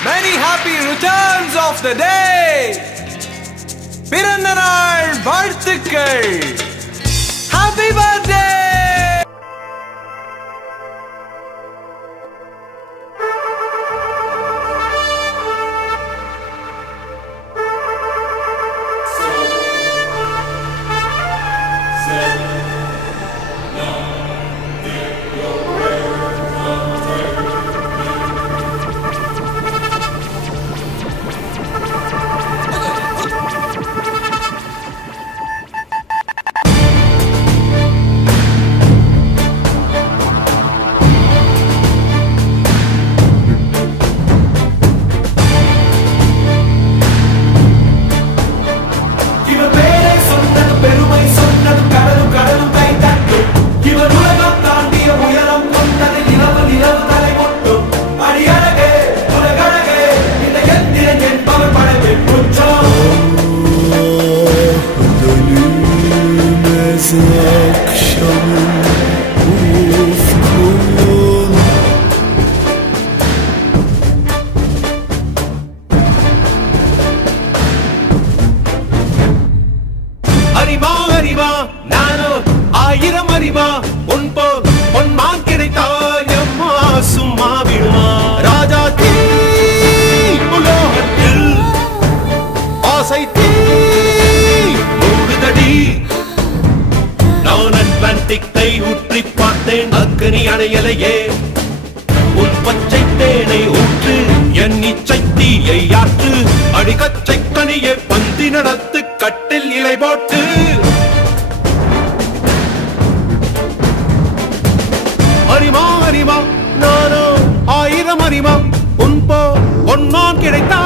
Many happy returns of the day. பிறந்த நாள் வாழ்த்துக்கள். Happy birthday. அறிவா அறிவா நானோ ஆயிரம் அறிவா உன் போல் பொன்மான் கிடைத்தால் எம்மா சும்மா விடுமா ராஜா தீ உலோகத்தில் ஆசை தீ மூடுதடி நான் அட்லாண்டிக்கை ஊற்றி பார்த்தேன் அக்கனி அணையலையே உன் பச்சை தேனை ஊற்று என் இச்சை தீயை ஆற்று அடிக்கச்சை கனியை பந்தி நடத்து கட்டில் இலை போட்டு அறிவா அறிவா நானோ ஆயிரம் அறிவா உன் போ ஒன்னான் கிடைத்தா